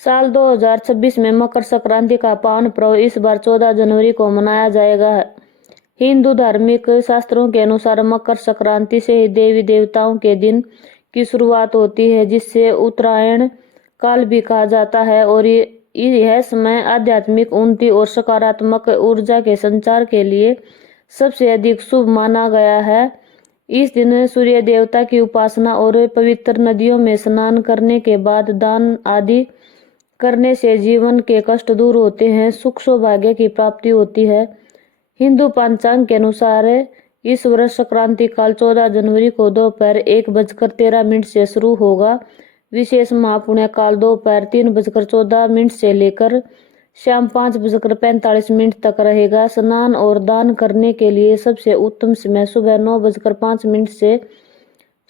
साल 2026 में मकर संक्रांति का पावन पर्व इस बार 14 जनवरी को मनाया जाएगा। हिंदू धार्मिक शास्त्रों के अनुसार मकर संक्रांति से ही देवी देवताओं के दिन की शुरुआत होती है, जिससे उत्तरायण काल भी कहा जाता है। और यह समय आध्यात्मिक उन्नति और सकारात्मक ऊर्जा के संचार के लिए सबसे अधिक शुभ माना गया है। इस दिन सूर्य देवता की उपासना और पवित्र नदियों में स्नान करने के बाद दान आदि करने से जीवन के कष्ट दूर होते हैं, सुख सौभाग्य की प्राप्ति होती है। हिंदू पंचांग के अनुसार इस वर्ष संक्रांति काल 14 जनवरी को दोपहर 1:13 से शुरू होगा। विशेष महापुण्य काल दोपहर 3:14 से लेकर शाम 5:45 तक रहेगा। स्नान और दान करने के लिए सबसे उत्तम समय सुबह 9:05 से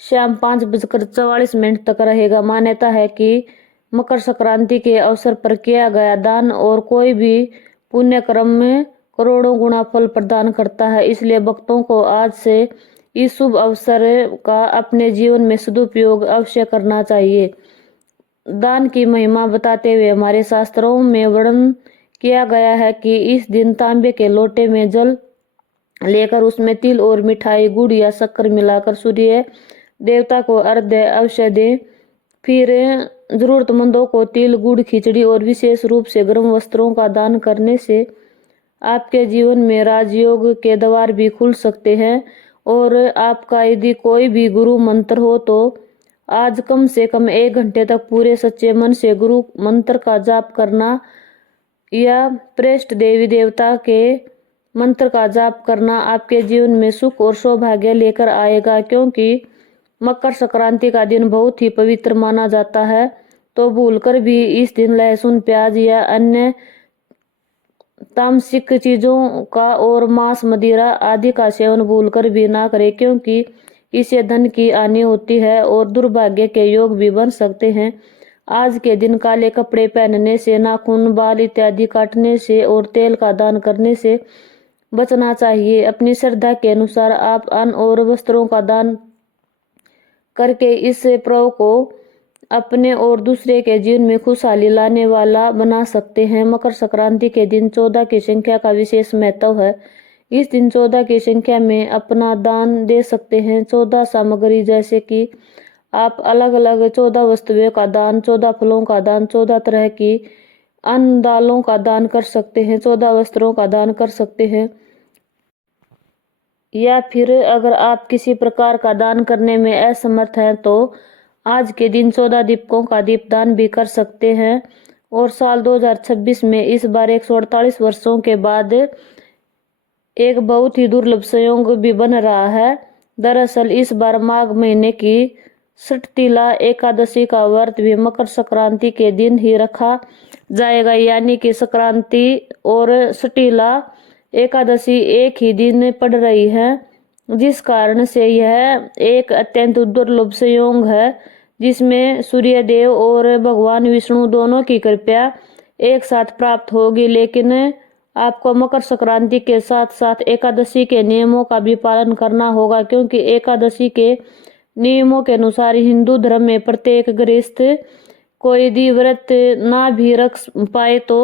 शाम 5:44 तक रहेगा। मान्यता है कि मकर संक्रांति के अवसर पर किया गया दान और कोई भी पुण्य कर्म में करोड़ों गुना फल प्रदान करता है। इसलिए भक्तों को आज से इस शुभ अवसर का अपने जीवन में सदुपयोग अवश्य करना चाहिए। दान की महिमा बताते हुए हमारे शास्त्रों में वर्णन किया गया है कि इस दिन तांबे के लोटे में जल लेकर उसमें तिल और मिठाई, गुड़ या शक्कर मिलाकर सूर्य देवता को अर्घ्य अवश्य दें। फिर जरूरतमंदों को तिल, गुड़, खिचड़ी और विशेष रूप से गर्म वस्त्रों का दान करने से आपके जीवन में राजयोग के द्वार भी खुल सकते हैं। और आपका यदि कोई भी गुरु मंत्र हो तो आज कम से कम 1 घंटे तक पूरे सच्चे मन से गुरु मंत्र का जाप करना या पृष्ठ देवी देवता के मंत्र का जाप करना आपके जीवन में सुख और सौभाग्य लेकर आएगा। क्योंकि मकर संक्रांति का दिन बहुत ही पवित्र माना जाता है, तो भूलकर भी इस दिन लहसुन, प्याज या अन्य तामसिक चीजों का और मांस, मदिरा आदि का सेवन भूलकर भी ना करें, क्योंकि इससे धन की हानि होती है और दुर्भाग्य के योग भी बन सकते हैं। आज के दिन काले कपड़े पहनने से, नाखून, बाल इत्यादि काटने से और तेल का दान करने से बचना चाहिए। अपनी श्रद्धा के अनुसार आप अन्न और वस्त्रों का दान करके इस पर्व को अपने और दूसरे के जीवन में खुशहाली लाने वाला बना सकते हैं। मकर संक्रांति के दिन 14 की संख्या का विशेष महत्व है। इस दिन 14 की संख्या में अपना दान दे सकते हैं। 14 सामग्री जैसे कि आप अलग अलग 14 वस्तुओं का दान, 14 फलों का दान, 14 तरह की अन्न दालों का दान कर सकते हैं, 14 वस्त्रों का दान कर सकते हैं। या फिर अगर आप किसी प्रकार का दान करने में असमर्थ हैं तो आज के दिन 14 दीपकों का दीपदान भी कर सकते हैं। और साल 2026 में इस बार 148 वर्षों के बाद एक बहुत ही दुर्लभ संयोग भी बन रहा है। दरअसल इस बार माघ महीने की सटतिला एकादशी का व्रत भी मकर संक्रांति के दिन ही रखा जाएगा, यानी कि संक्रांति और सटीला एकादशी एक ही दिन पड़ रही है, जिस कारण से यह एक अत्यंत दुर्लभ संयोग है जिसमें सूर्य देव और भगवान विष्णु दोनों की कृपा एक साथ प्राप्त होगी। लेकिन आपको मकर संक्रांति के साथ साथ एकादशी के नियमों का भी पालन करना होगा, क्योंकि एकादशी के नियमों के अनुसार हिंदू धर्म में प्रत्येक गृहस्थ को यदि व्रत ना भी रख पाए तो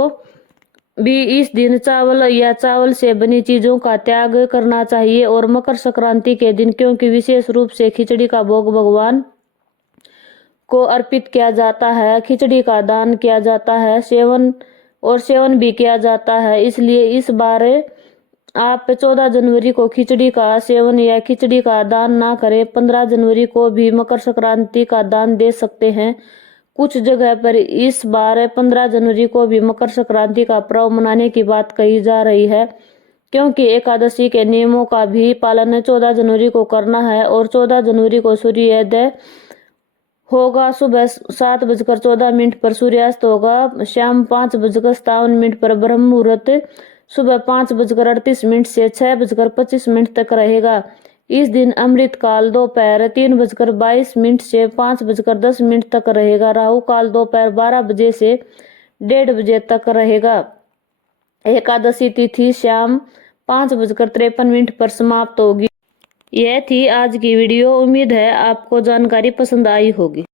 भी इस दिन चावल या चावल से बनी चीजों का त्याग करना चाहिए। और मकर संक्रांति के दिन क्योंकि विशेष रूप से खिचड़ी का भोग भगवान को अर्पित किया जाता है, खिचड़ी का दान किया जाता है, सेवन भी किया जाता है, इसलिए इस बार आप 14 जनवरी को खिचड़ी का सेवन या खिचड़ी का दान ना करें। 15 जनवरी को भी मकर संक्रांति का दान दे सकते हैं। कुछ जगह पर इस बार 15 जनवरी को भी मकर संक्रांति का पर्व मनाने की बात कही जा रही है, क्योंकि एकादशी के नियमों का भी पालन 14 जनवरी को करना है। और 14 जनवरी को सूर्योदय होगा सुबह 7:14 पर, सूर्यास्त होगा शाम 5:57 पर, ब्रह्म मुहूर्त सुबह 5:38 से 6:25 तक रहेगा। इस दिन अमृत काल दोपहर 3:22 से 5:10 तक रहेगा। राहु काल दोपहर 12 बजे से 1:30 बजे तक रहेगा। एकादशी तिथि शाम 5:53 पर समाप्त होगी। यह थी आज की वीडियो। उम्मीद है आपको जानकारी पसंद आई होगी।